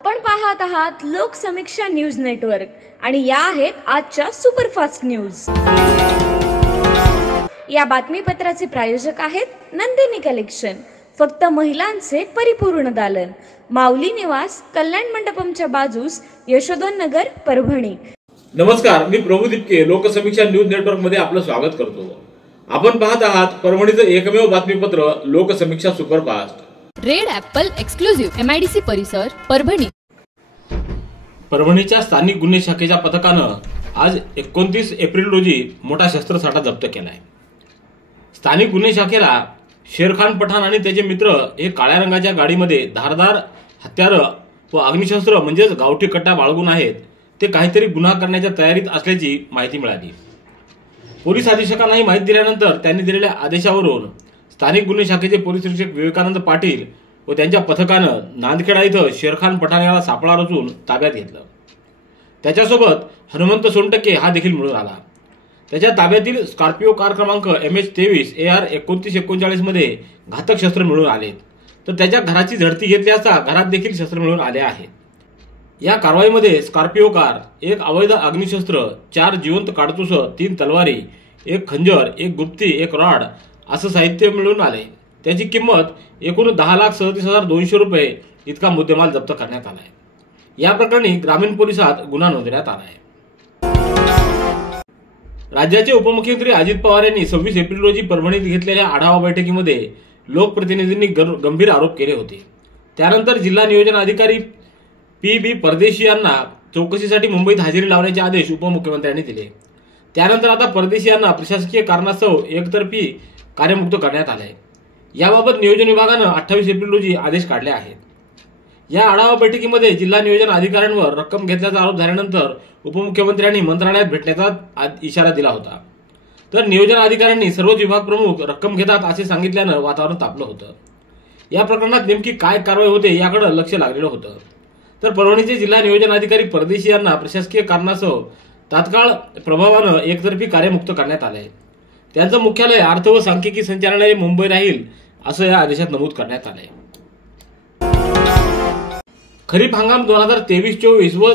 आपण पाहत आहात लोकसमीक्षा न्यूज नेटवर्क आणि या आहेत आजच्या सुपरफास्ट न्यूज। या बातमीपत्राचे प्रायोजक आहेत नंदिनी कलेक्शन, फक्त महिलांचे परिपूर्ण दालन, माऊली निवास, कल्याण मंडपमच्या बाजूस, यशोधन नगर, परभणी। नमस्कार, मी प्रभू दिपके लोकसमीक्षा न्यूज नेटवर्क मध्ये आपलं स्वागत करतो। आपण पाहत आहात परभणीचं एकमेव बातमीपत्र Loksamiksha superfast. Red Apple exclusive MIDC परिसर, परभणी। परभणीच्या स्थानिक गुन्हे शाखेच्या पथकानं आज 29 एप्रिल रोजी मोठा शस्त्रसाठा जप्त केलाय। स्थानिक गुन्हे शाखेला शेरखान पठाण आणि त्याचे मित्र हे काळ्या रंगाच्या गाडीमध्ये धारदार हत्यारं व अग्निशस्त्र म्हणजेच गावठी कट्टा बाळगून आहेत। ते काहीतरी गुन्हा करण्याच्या तयारीत असल्याची माहिती मिळाली। पोलीस अधीक्षकांना ही माहिती दिल्यानंतर त्यांनी दिलेल्या आदेशावरून स्थानिक गुन्हे शाखेचे पोलीस निरीक्षक विवेकानंद पाटील व त्यांच्या पथकानं नांदखेडा इथं शेरखान पठाण याला सापळा रचून ताब्यात घेतलं। त्याच्यासोबत हनुमंत सोनटक्के हा देखील मिळून आला। त्याच्या ताब्यातील स्कॉर्पिओ कार क्रमांक MH23 AR 2939 मध्ये घातक शस्त्र मिळून आले, तर त्याच्या घराची झडती घेतली असता घरात देखील शस्त्र मिळून आले आहेत। या कारवाईमध्ये स्कॉर्पिओ कार, एक अवैध अग्निशस्त्र, 4 जिवंत काडतूस, 3 तलवारी, एक खंजर, एक गुप्ती, एक रॉड असं साहित्य मिळून आले। त्याची किंमत एकूण 10,37,200 रुपये इतका मुद्देमाल जप्त करण्यात आला आहे। या प्रकरणी ग्रामीण पोलिसात गुन्हा नोंदवण्यात आला आहे। राज्याचे उपमुख्यमंत्री अजित पवार यांनी 26 एप्रिल रोजी परभणीत घेतलेल्या आढावा बैठकीमध्ये लोकप्रतिनिधींनी गंभीर आरोप केले होते। त्यानंतर जिल्हा नियोजन अधिकारी PB परदेशी यांना चौकशीसाठी मुंबईत हजेरी लावण्याचे आदेश उपमुख्यमंत्र्यांनी दिले। त्यानंतर आता परदेशी यांना प्रशासकीय कारणास्तव एकतर्फी कार्यमुक्त करण्यात आले। याबाबत नियोजन विभागानं 28 एप्रिल रोजी आदेश काढले आहेत। या आढावा बैठकीमध्ये जिल्हा नियोजन अधिकाऱ्यांवर रक्कम घेतल्याचा आरोप झाल्यानंतर उपमुख्यमंत्र्यांनी मंत्रालयात भेटण्याचा इशारा दिला होता। तर नियोजन अधिकाऱ्यांनी सर्वच विभाग प्रमुख रक्कम घेतात असे सांगितल्यानं वातावरण तापलं होतं। या प्रकरणात नेमकी काय कारवाई होते याकडे लक्ष लागलेलं होतं। तर परभणीचे जिल्हा नियोजन अधिकारी परदेशी यांना प्रशासकीय कारणास्तव तात्काळ प्रभावानं एकतर्फी कार्यमुक्त करण्यात आले। त्यांचं मुख्यालय अर्थ व सांख्यिकी संचालनालय मुंबई राहील असं या आदेशात नमूद करण्यात आले। खरीप हंगाम 2023-24 व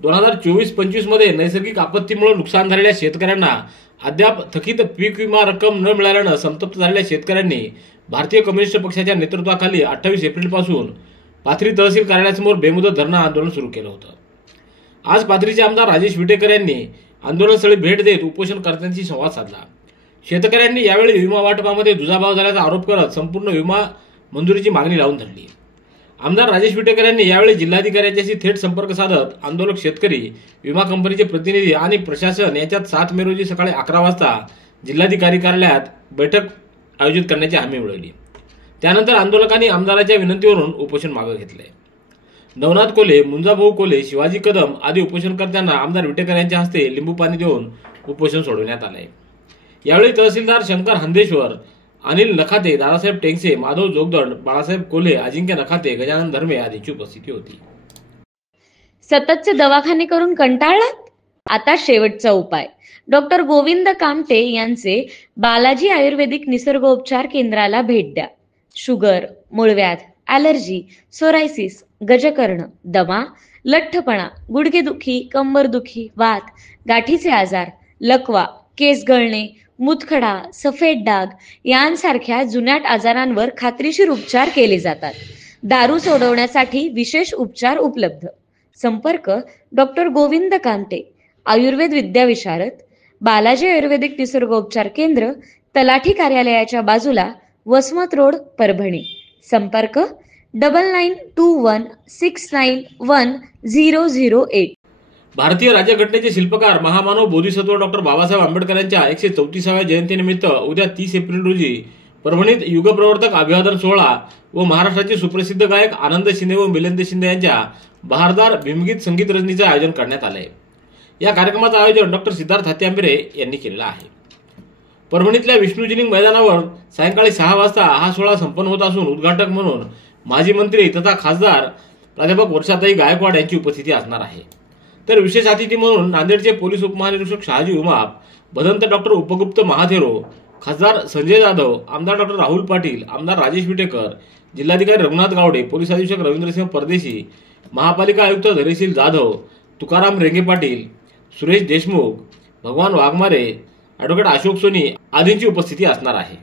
2024-25 मध्ये नैसर्गिक आपत्तीमुळे नुकसान झालेल्या शेतकऱ्यांना अद्याप थकीत पीक विमा रक्कम न मिळाल्यानं संतप्त झालेल्या शेतकऱ्यांनी भारतीय कम्युनिस्ट पक्षाच्या नेतृत्वाखाली 28 एप्रिल पासून पाथरी तहसील कार्यालयासमोर बेमुदत धरणं आंदोलन सुरू केलं होतं। आज पाथरीचे आमदार राजेश विटेकर यांनी आंदोलनस्थळी भेट देत उपोषणकर्त्यांशी संवाद साधला। शेतकऱ्यांनी यावेळी विमा वाटपामध्ये दुजाभाव झाल्याचा आरोप करत संपूर्ण विमा मंजुरीची मागणी लावून धरली। आमदार राजेश विटेकर यांनी यावेळी जिल्हाधिकाऱ्यांच्याशी थेट संपर्क साधत आंदोलक शेतकरी, विमा कंपनीचे प्रतिनिधी आणि प्रशासन यांच्यात 7 मे रोजी सकाळी 11 वाजता जिल्हाधिकारी कार्यालयात बैठक आयोजित करण्याची हमी मिळवली। त्यानंतर आंदोलकांनी आमदाराच्या विनंतीवरून उपोषण मागे घेतले। नवनाथ कोले, मुंजाभाऊ कोले, शिवाजी कदम आदी उपोषणकर्त्यांना आमदार विटेकर यांच्या हस्ते लिंबू पाणी देऊन उपोषण सोडवण्यात आले। यावेळी तहसीलदार शंकर हंदेश्वर, अनिल नखाते, दादासाहेब टेंगसे, माधव जोगदंड, बाळासाहेब कोले, अजिंक्य नखाते, गजानन धर्मे आदींची उपस्थिती होती। सततचे दवाखाने करून कंटाळलात? आता शेवटचा उपाय। डॉक्टर गोविंद कामटे यांचे बालाजी आयुर्वेदिक निसर्गोपचार केंद्राला भेट द्या। शुगर, मूळव्याध, ॲलर्जी, सोरायसिस, गजकर्ण, दमा, लठ्ठपणा, गुडघेदुखी, कंबरदुखी, वात, गाठीचे आजार, लकवा, केस गळणे, मूतखडा, सफेद डाग यांसारख्या जुनाट आजारांवर खात्रीशीर उपचार केले जातात। दारू सोडवण्यासाठी विशेष उपचार उपलब्ध। संपर्क डॉक्टर गोविंद कामटे, आयुर्वेद विद्याविशारद, बालाजी आयुर्वेदिक निसर्गोपचार केंद्र, तलाठी कार्यालयाच्या बाजूला, वसमत रोड, परभणी। संपर्क 9921691008। भारतीय राज्यघटनेचे शिल्पकार महामानव बोधिसत्व डॉक्टर बाबासाहेब आंबेडकर यांच्या 134व्या जयंतीनिमित्त उद्या 30 एप्रिल रोजी परभणीत युगप्रवर्तक अभिवादन सोहळा व महाराष्ट्राचे सुप्रसिद्ध गायक आनंद शिंदे व मिलिंद शिंदे यांच्या बहारदार भीमगीत संगीत रजनीचे आयोजन करण्यात आले। या कार्यक्रमाचं आयोजन डॉक्टर सिद्धार्थ हत्यांबरे यांनी केलेलं आहे। परभणीतल्या विष्णुजिनिंग मैदानावर सायंकाळी 6 वाजता हा सोहळा संपन्न होत असून उद्घाटक म्हणून माजी मंत्री तथा खासदार प्राध्यापक वर्षाताई गायकवाड यांची उपस्थिती असणार आहे। तर विशेष अतिथी म्हणून नांदेडचे पोलीस उपमहानिरीक्षक शहाजी उमाप, भदंत डॉक्टर उपगुप्त महाथेरो, खासदार संजय जाधव, आमदार डॉक्टर राहुल पाटील, आमदार राजेश विटेकर, जिल्हाधिकारी रघुनाथ गावडे, पोलीस अधीक्षक रवींद्रसिंह परदेशी, महापालिका आयुक्त धैर्यशील जाधव, तुकाराम रेंगे पाटील, सुरेश देशमुख, भगवान वाघमारे, ॲडव्होकेट अशोक सोनी आदींची उपस्थिती असणार आहे.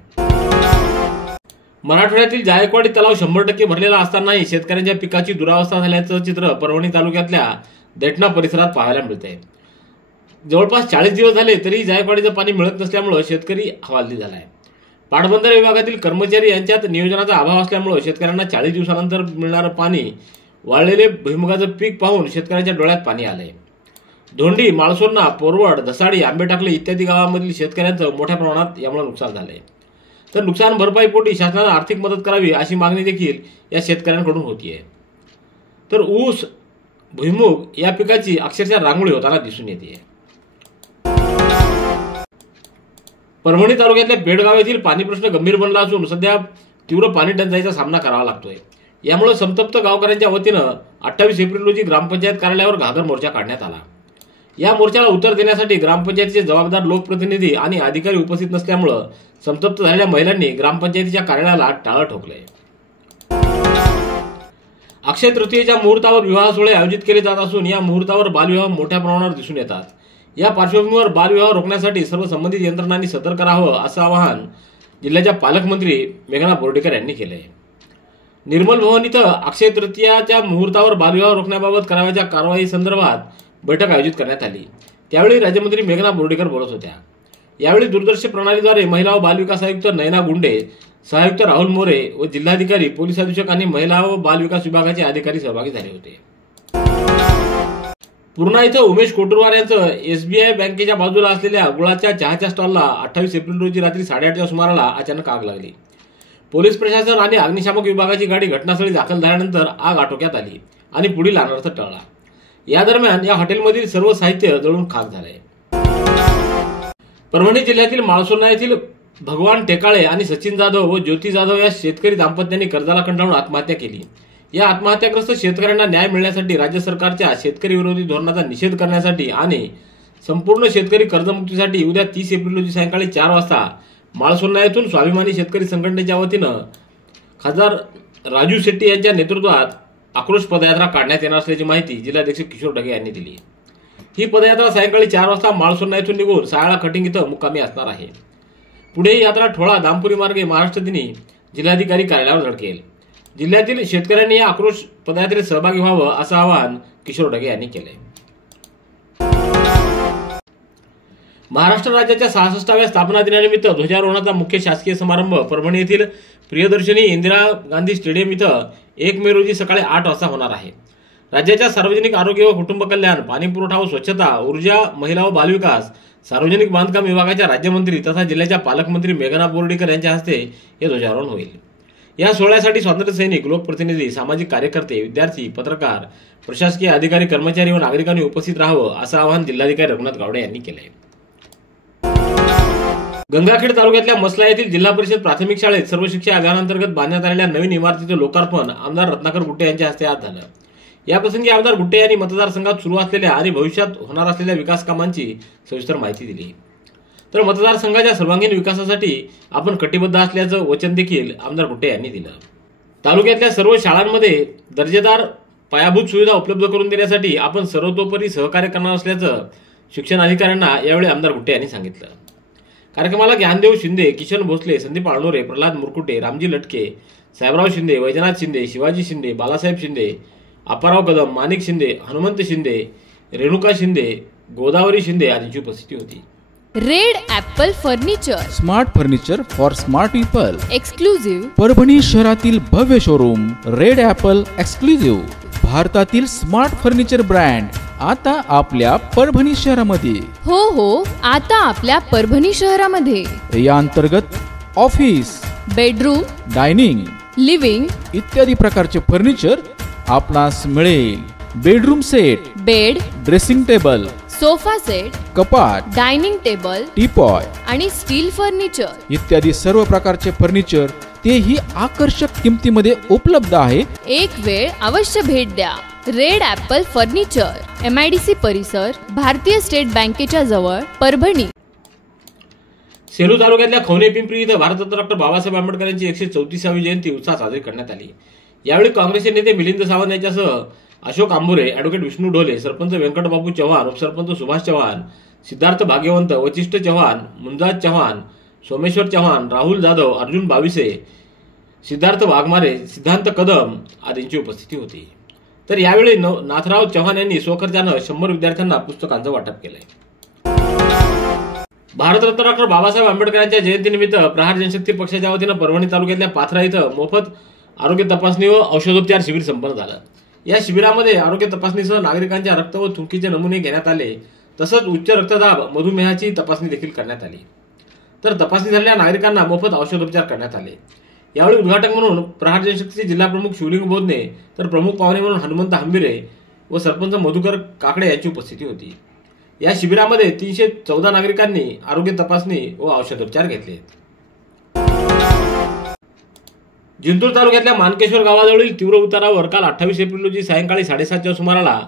मराठवाड्यातील जायकवाडी तलाव 100% भरलेला असतानाही शेतकऱ्यांच्या पिकाची दुरावस्था झाल्याचं चित्र परभणी तालुक्यातल्या दैठणा परिसरात पाहायला मिळतंय. जवळपास 40 दिवस झाले तरी जायकवाडीचं पाणी मिळत नसल्यामुळे शेतकरी हवालदिल झालाय. पाटबंधारे विभागातील कर्मचारी यांच्यात नियोजनाचा अभाव असल्यामुळे शेतकऱ्यांना 40 दिवसानंतर मिळणारं पाणी वाळलेले भुईमुगाचं पीक पाहून शेतकऱ्यांच्या डोळ्यात पाणी आलंय. धोंडी, माळसोन्ना, पोरवड, धसाडी, आंबेटाकले इत्यादी गावांमधील शेतकऱ्यांचं मोठ्या प्रमाणात यामुळे नुकसान झालंय. तर नुकसान भरपाईपोटी शासनानं आर्थिक मदत करावी अशी मागणी देखील या शेतकऱ्यांकडून होतीये. तर ऊस, भुईमुग या पिकाची अक्षरशः रांगोळी होताना दिसून येते. परभणी तालुक्यातल्या बेडगाव येथील पाणी प्रश्न गंभीर बनला असून सध्या तीव्र पाणी टंचाईचा सामना करावा लागतोय. यामुळे संतप्त गावकऱ्यांच्या वतीनं 28 एप्रिल रोजी ग्रामपंचायत कार्यालयावर घागर मोर्चा काढण्यात आला. या मोर्चाला उत्तर देण्यासाठी ग्रामपंचायतीचे जबाबदार लोकप्रतिनिधी आणि अधिकारी उपस्थित नसल्यामुळे संतप्त झालेल्या महिलांनी ग्रामपंचायतीच्या कार्यालयाला टाळं ठोकलंय. अक्षय तृतीयेच्या मुहूर्तावर विवाह सोहळे आयोजित केले जात असून या मुहूर्तावर बालविवाह मोठ्या प्रमाणावर दिसून येतात. या पार्श्वभूमीवर बालविवाह रोखण्यासाठी सर्व संबंधित यंत्रणांनी सतर्क राहावं असं आवाहन जिल्ह्याच्या पालकमंत्री मेघना बोर्डीकर यांनी केलंय. निर्मल भवन इथं अक्षय तृतीयाच्या मुहूर्तावर बालविवाह रोखण्याबाबत करावयाच्या कारवाई संदर्भात बैठक आयोजित करण्यात आली. त्यावेळी राज्यमंत्री मेघना बोर्डीकर बोलत होत्या. यावेळी दूरदृश्य प्रणालीद्वारे महिला व बालविकास आयुक्त नयना गुंडे, सहायुक्त राहुल मोरे व जिल्हाधिकारी, पोलीस अधीक्षक आणि महिला व बालविकास विभागाचे अधिकारी सहभागी झाले होते. पूर्णा इथं उमेश कोटुरवार यांचं SBI बँकेच्या बाजूला असलेल्या गुळाच्या चहाच्या स्टॉलला 28 एप्रिल रोजी रात्री 8:30च्या सुमाराला अचानक आग लागली. पोलीस प्रशासन आणि अग्निशामक विभागाची गाडी घटनास्थळी दाखल झाल्यानंतर आग आटोक्यात आली आणि पुढील अनर्थ टळला. या दरम्यान या हॉटेलमधील सर्व साहित्य जळून खाक झाले. परभणी जिल्ह्यातील माळसोन्ना येथील भगवान टेकाळे आणि सचिन जाधव व ज्योती जाधव या शेतकरी दाम्पत्यांनी कर्जाला कंटाळून आत्महत्या केली. या आत्महत्याग्रस्त शेतकऱ्यांना न्याय मिळण्यासाठी राज्य सरकारच्या शेतकरी विरोधी धोरणाचा निषेध करण्यासाठी आणि संपूर्ण शेतकरी कर्जमुक्तीसाठी उद्या 30 एप्रिल रोजी सायंकाळी 4 वाजता माळसोन्ना येथून स्वाभिमानी शेतकरी संघटनेच्या वतीनं खासदार राजू शेट्टी यांच्या नेतृत्वात आक्रोश पदयात्रा काढण्यात येणार असल्याची माहिती जिल्हाध्यक्ष किशोर ढगे यांनी दिली. ही पदयात्रा सायंकाळी 4 वाजता माळसोन्ना येथून निघून सायाळा खटिंग इथं मुक्कामी असणार आहे. पुढे ही यात्रा ठोळा दामपुरी मार्गे महाराष्ट्र दिनी जिल्हाधिकारी कार्यालयावर धडकेल. जिल्ह्यातील शेतकऱ्यांनी या आक्रोश पदयात्रेत सहभागी व्हावं असं आवाहन किशोर ढगे यांनी केलंय. महाराष्ट्र राज्याच्या 66व्या स्थापना दिनानिमित्त ध्वजारोहणाचा मुख्य शासकीय समारंभ परभणी येथील प्रियदर्शनी इंदिरा गांधी स्टेडियम इथं 1 मे रोजी सकाळी 8 वाजता होणार आहे. राज्याच्या सार्वजनिक आरोग्य व कुटुंब कल्याण, पाणी पुरवठा व स्वच्छता, ऊर्जा, महिला व बालविकास, सार्वजनिक बांधकाम विभागाच्या राज्यमंत्री तथा जिल्ह्याच्या पालकमंत्री मेघना बोर्डीकर यांच्या हस्ते हे ध्वजारोहण होईल. या सोहळ्यासाठी स्वातंत्र्य सैनिक, लोकप्रतिनिधी, सामाजिक कार्यकर्ते, विद्यार्थी, पत्रकार, प्रशासकीय अधिकारी, कर्मचारी व नागरिकांनी उपस्थित राहावं असं आवाहन जिल्हाधिकारी रघुनाथ गावडे यांनी केलंय. गंगाखेड तालुक्यातल्या मसला येथील जिल्हा परिषद प्राथमिक शाळेत सर्व शिक्षा अभियानांतर्गत बांधण्यात आलेल्या नवीन इमारतीचं लोकार्पण आमदार रत्नाकर गुट्टे यांच्या हस्ते आज झालं. याप्रसंगी आमदार गुट्टे यांनी मतदारसंघात सुरू असलेल्या आणि भविष्यात होणार असलेल्या विकास कामांची सविस्तर माहिती दिली. तर मतदारसंघाच्या सर्वांगीण विकासासाठी आपण कटिबद्ध असल्याचं वचन देखील आमदार गुट्टे यांनी दिलं. तालुक्यातल्या सर्व शाळांमध्ये दर्जेदार पायाभूत सुविधा उपलब्ध करून देण्यासाठी आपण सर्वतोपरी सहकार्य करणार असल्याचं शिक्षण अधिकाऱ्यांना यावेळी आमदार गुट्टे यांनी सांगितलं. कार्यक्रमाला ज्ञानदेव शिंदे, किशन भोसले, संदीप आळनोरे, प्रल्हाद मुरकुटे, रामजी लटके, साहेबराव शिंदे, वैजनाथ शिंदे, शिवाजी शिंदे, बालासाहेब शिंदे, अप्पाराव कदम, माणिक शिंदे, हनुमंत शिंदे, रेणुका शिंदे, गोदावरी शिंदे आदींची उपस्थिती होती. Red Apple furniture, smart furniture for smart people, exclusive Parbhani शहरातील भव्य शोरूम रेड ॲपल एक्सक्लुझिव्ह, भारतातील स्मार्ट फर्निचर ब्रँड आता आपल्या परभणी शहरामध्ये. हो, आता आपल्या परभणी शहरामध्ये. या अंतर्गत ऑफिस, बेडरूम, डायनिंग, लिव्हिंग इत्यादी प्रकारचे फर्निचर आपणास मिळेल. Bedroom set, bed, dressing table, sofa set, कपाट, डायनिंग टेबल, टीपॉय आणि स्टील फर्निचर इत्यादी सर्व प्रकारचे फर्निचर तेही आकर्षक किमतीमध्ये उपलब्ध आहे. एक वेळ अवश्य भेट द्या. रेड ॲपल फर्निचर, MIDC परिसर, भारतीय स्टेट बँकेच्या जवळ, परभणी. सेलू तालुक्यातल्या खवणे पिंपरी इथं भारतरत्न डॉक्टर बाबासाहेब आंबेडकर यांची 134वी जयंती उत्साहात साजरी करण्यात आली. यावेळी काँग्रेसचे नेते मिलिंद सावंत यांच्यासह अशोक आंबुरे, ॲडव्होकेट विष्णू ढोले, सरपंच व्यंकटबाबू चव्हाण, उपसरपंच सुभाष चव्हाण, सिद्धार्थ भाग्यवंत, वचिष्ठ चव्हाण, मुंजाज चव्हाण, सोमेश्वर चव्हाण, राहुल जाधव, अर्जुन बाविसे, सिद्धार्थ वाघमारे, सिद्धांत कदम आदींची उपस्थिती होती. तर यावेळी नाथराव चव्हाण यांनी स्वखर्चानं 100 विद्यार्थ्यांना पुस्तकांचं वाटप केलंय. भारतरत्न डॉक्टर बाबासाहेब आंबेडकरांच्या जयंतीनिमित्त प्रहार जनशक्ती पक्षाच्या वतीनं परभणी तालुक्यातल्या पाथरा इथं मोफत आरोग्य तपासणी व औषधोपचार शिबिर संपन्न झालं. या शिबिरामध्ये आरोग्य तपासणीसह नागरिकांच्या रक्त व थुंकीचे नमुने घेण्यात आले. तसंच उच्च रक्तदाब, मधुमेहाची तपासणी देखील करण्यात आली. तर तपासणी झालेल्या नागरिकांना मोफत औषधोपचार करण्यात आले. यावेळी उद्घाटक म्हणून प्रहार जनशक्तीचे जिल्हा प्रमुख शिवलिंग बोधने, तर प्रमुख पाहुणे म्हणून हनुमंत हंबिरे व सरपंच मधुकर काकडे यांची उपस्थिती होती. या शिबिरामध्ये 314 नागरिकांनी आरोग्य तपासणी व औषधोपचार घेतले. जिंतूर तालुक्यातल्या मानकेश्वर गावाजवळील तीव्र उतारावर काल 28 एप्रिल रोजी सायंकाळी 7:30च्या सुमाराला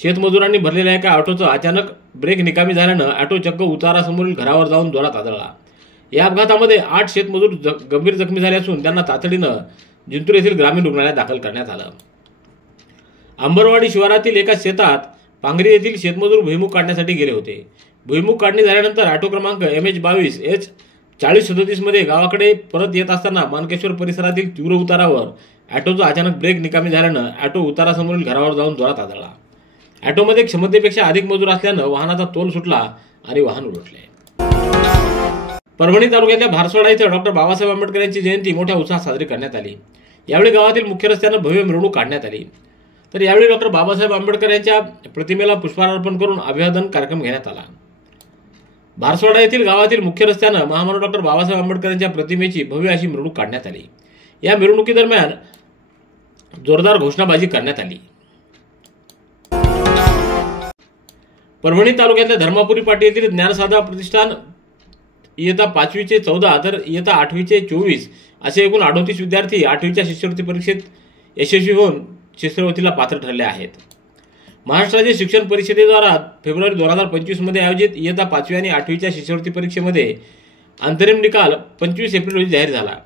शेतमजुरांनी भरलेल्या एका ऑटोचं अचानक ब्रेक निकामी झाल्यानं ऑटो चक्क उतारासमोरील घरावर जाऊन जोरात आदळला. या अपघातामध्ये 8 शेतमजूर गंभीर जखमी झाले असून त्यांना तातडीनं जिंतूर येथील ग्रामीण रुग्णालयात दाखल करण्यात आलं. अंबरवाडी शिवारातील एका शेतात पांगरी येथील शेतमजूर भुईमुग काढण्यासाठी गेले होते. भुईमुग काढणी झाल्यानंतर ऑटो क्रमांक MH22H4037 मध्ये गावाकडे परत येत असताना मानकेश्वर परिसरातील तीव्र उतारावर ऑटोचा अचानक ब्रेक निकामी झाल्यानं ऑटो उतारासमोरील घरावर जाऊन जोरात आदळला. ऑटोमध्ये क्षमतेपेक्षा अधिक मजूर असल्यानं वाहनाचा तोल सुटला आणि वाहन उलटले. परभणी तालुक्यातल्या भारसवाडा इथं डॉक्टर बाबासाहेब आंबेडकर यांची जयंती मोठ्या उत्साहात साजरी करण्यात आली. यावेळी गावातील मुख्य रस्त्यानं भव्य मिरवणूक काढण्यात आली. तर यावेळी डॉक्टर बाबासाहेब आंबेडकर यांच्या प्रतिमेला पुष्पहार अर्पण करून अभिवादन कार्यक्रम घेण्यात आला. भारसवाडा येथील गावातील मुख्य रस्त्यानं महामानव डॉक्टर बाबासाहेब आंबेडकर यांच्या प्रतिमेची भव्य अशी मिरवणूक काढण्यात आली. या मिरवणुकीदरम्यान जोरदार घोषणाबाजी करण्यात आली. परभणी तालुक्यातल्या धर्मापुरी पाटी येथील ज्ञानसाधना प्रतिष्ठान इयत्ता 5वीचे 14 तर इयत्ता 8वीचे 24 असे एकूण 38 विद्यार्थी 8वीच्या शिष्यवृत्ती परीक्षेत यशस्वी होऊन शिष्यवृत्तीला पात्र ठरले आहेत. महाराष्ट्र राज्य शिक्षण परिषदेद्वारा फेब्रुवारी 2025 मध्ये आयोजित इयत्ता 5वी आणि 8वीच्या शिष्यवृत्ती परीक्षेमध्ये अंतरिम निकाल 25 एप्रिल रोजी जाहीर झाला.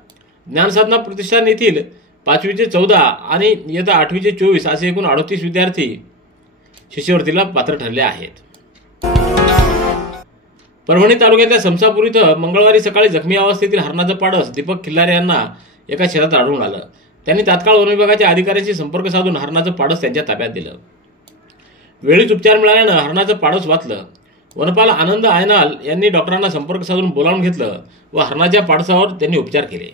ज्ञानसाधना प्रतिष्ठान येथील 5वीचे 14 आणि इयत्ता 8वीचे 24 असे एकूण 38 विद्यार्थी शिष्यवृत्तीला पात्र ठरले आहेत. परभणी तालुक्यातल्या समसापूर इथं मंगळवारी सकाळी जखमी अवस्थेतील हरणाचं पाडस दीपक खिल्लारे यांना एका शेतात आढळून आलं. त्यांनी तात्काळ वन विभागाच्या अधिकाऱ्यांशी संपर्क साधून हरणाचं पाडस त्यांच्या ताब्यात दिलं. वेळीच उपचार मिळाल्यानं हरणाचं पाडस वाचलं. वनपाल आनंद आयनाल यांनी डॉक्टरांना संपर्क साधून बोलावून घेतलं व हरणाच्या पाडसावर त्यांनी उपचार केले.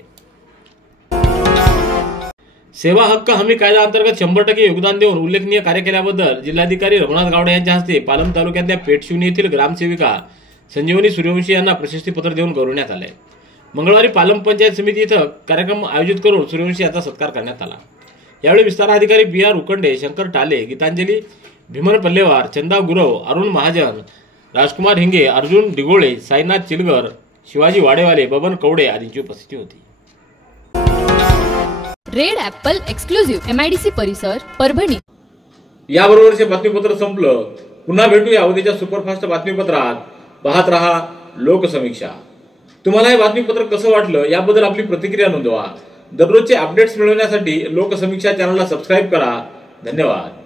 सेवा हक्क हमी कायदा अंतर्गत 100% योगदान देऊन उल्लेखनीय कार्य केल्याबद्दल जिल्हाधिकारी रघुनाथ गावडे यांच्या हस्ते पालम तालुक्यातल्या पेठशिवनी येथील ग्रामसेविका संजीवनी सूर्यवंशी यांना प्रशस्तीपत्र देऊन गौरवण्यात आले. मंगळवारी पालम पंचायत समिती इथं कार्यक्रम आयोजित करून सूर्यवंशी यांचा सत्कार करण्यात आला. यावेळी विस्ताराधिकारी BR उकंडे, शंकर टाले, गीतांजली भीमन पल्लेवार, चंदा गुरव, अरुण महाजन, राजकुमार हिंगे, अर्जुन डिगोळे, साईनाथ चिलगर, शिवाजी वाडेवाले, बबन कवडे आदींची उपस्थिती होती. रेड ॲपल एक्सक्लुझिव्ह MIDC परिसर परभणी. याबरोबरचे बातमीपत्र संपलं. पुन्हा भेटूया उद्याच्या सुपरफास्ट बातमीपत्रात. पाहत रहा लोकसमीक्षा. तुम्हाला हे बातमीपत्र कसं वाटलं याबद्दल आपली प्रतिक्रिया नोंदवा. दररोजचे अपडेट्स मिळवण्यासाठी लोकसमीक्षा चॅनलला सबस्क्राईब करा. धन्यवाद.